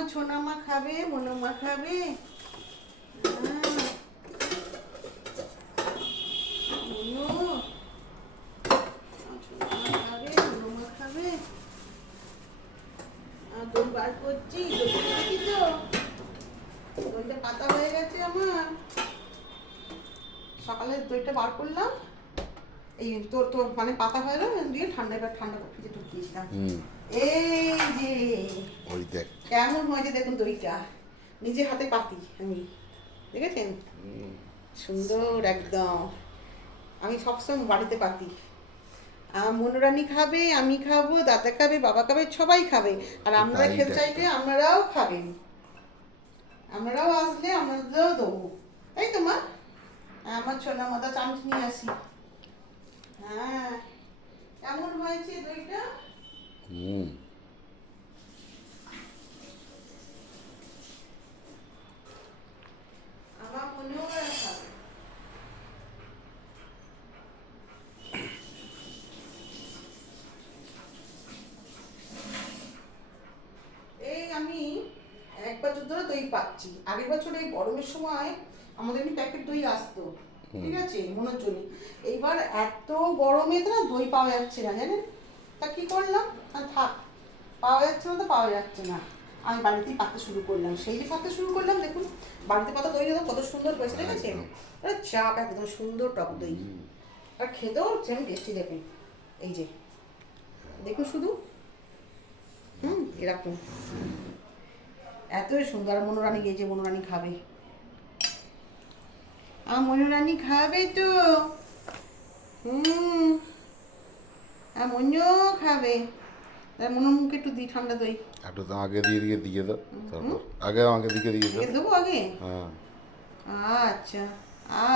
আমার ছোনামা খাবে মনোমা খাবে বার করছি তো। দইটা পাতা হয়ে গেছে আমার। সকালে দইটা বার করলাম। এই তোর তোর মানে পাতা হয়ে গেল দিয়ে ঠান্ডা এবার ঠান্ডা ফ্রিজে ঢুকিয়েছিলাম এই যে ওই দেখ। কেমন হয়েছে দেখুন দইটা নিজে হাতে পাতি আমি। দেখেছেন? সুন্দর একদম। আমি সবসময় বাড়িতে পাতি। আমার মনোরানী খাবে আমি খাব দাদা খাবে বাবা খাবে সবাই খাবে। আর আমরা খেতে। চাইলে আপনারাও খাবেন। আপনারাও আসলে আপনাদেরও দেবো। তাই তো মা? আমার ছোনা মাথা চামচ নিয়ে আসি। হ্যাঁ। কেমন হয়েছে দইটা? হুম। আমার মনেও খাবে। এই আমি এক বছর ধরে দই পাচ্ছি। আগের বছর এই গরমের সময় আমাদের এমনি প্যাকেট দই আসতো। ঠিক আছে মনের জন্য এইবার এত গরমে তো না দই পাওয়া যাচ্ছে না জানেন? তা কি করলাম? আর থাক পাওয়া যাচ্ছে না তো পাওয়া যাচ্ছে না। আমি বাড়িতেই পাতা শুরু করলাম। সেই যে পাতা শুরু করলাম দেখুন বাড়িতে পাতা দই কত সুন্দর হয়েছে ঠিক আছে? চাপ একদম সুন্দর টক দই। আর খেতেও সেম টেস্টি দেখুন এই যে। দেখুন শুধু। হুম এরকম। এতই সুন্দর। মনোরানী গিয়েছে মনোরানী খাবে। আমার মনোরানী খাবে তো? হুম। আর মঞ্জু খাবে। তার মনোর মুখে একটু দিই ঠান্ডা দই। একটু তো আগে দিয়ে দিয়ে দিয়ে দাও তারপর। আগে আমাকে দিকে দিয়ে দাও। দিয়ে দেবো আগে? হ্যাঁ। আচ্ছা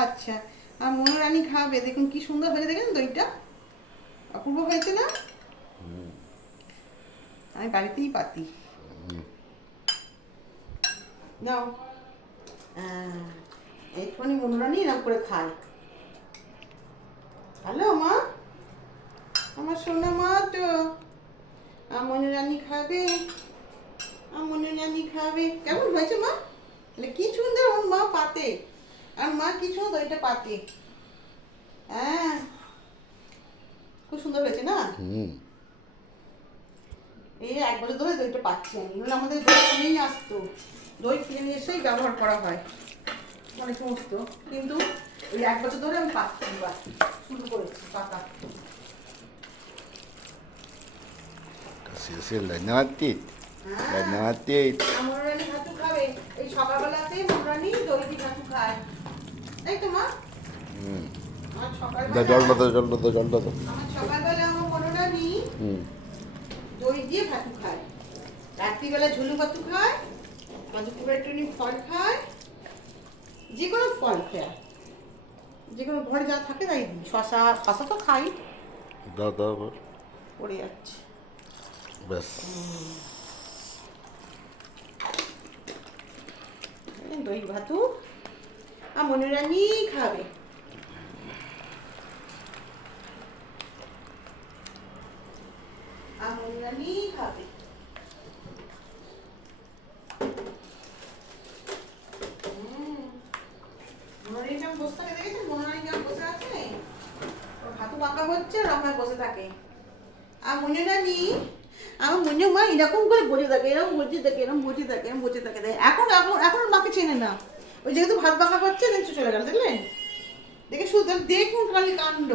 আচ্ছা। আর মনোরানী খাবে দেখুন কি সুন্দর হয়েছে দেখেন দইটা? অপূর্ব হয়েছে না? আমি বাড়িতেই পাতি। নাও। একটুখানি মনোরানী এরকম করে খায় হ্যালো মা? আমার সোনা মা তো। মনোরানী খাবে মনোরানী খাবে। কেমন হয়েছে মা? মানে কি সুন্দর ওর মা পাতে। আর মা কি সুন্দর এটা পাতে। হ্যাঁ খুব সুন্দর হয়েছে না? হুম। এই এক বছর ধরে দইটা পাচ্ছি আমি। আমাদের দই কিনেই আসতো। দই কিনে নিয়ে এসেই ব্যবহার করা হয়। অনেক সমস্ত কিন্তু এই এক বছর ধরে আমি পাচ্ছি শুরু করেছি খাবে। এই সকালবেলাতে দই খায়। তাই তো মা? হুম। আমার দা সকালবেলা আমার আমার মনোরানী হুম। দই দিয়ে ভাতু খায়। রাত্রিবেলা ঝুলু ভাতু খায় মাঝে একটু ফল খায়। যে কোনো ফল খায়। যে কোনো ঘরে যা থাকে তাই দিই। শশা শশা তো খাই। দাও দাও পড়ে যাচ্ছে। ব্যাস। এই দই ভাতু। আর মনোরানী খাবে। আর মনোরানী খাবে। মনোরানী কেমন বসে থাকে, দেখেছেন? মনোরানী কেমন বসে আছে? ওর হাতু হচ্ছে আর আমার বসে থাকে। আর মনোরানী আমার মনে মা এরকম করে বসে থাকে, এরকম বসে থাকে, এরকম বসে থাকে, এরকম থাকে। এখন এখন এখন মাকে চেনে না। ওই যেহেতু ভাত বাঁকা হচ্ছে দেখছ চলে গেল, দেখলেন? দেখে শুধু দেখুন খালি কাণ্ড।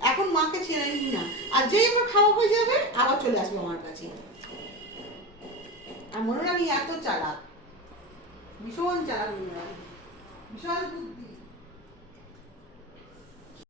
এখন মাকে চেনে না? আর যেই আমার হয়ে যাবে, আবার চলে আসবে আমার কাছে। আর মনোরানী এত চালাক। ভীষণ চালাক বিশাল বুদ্ধি।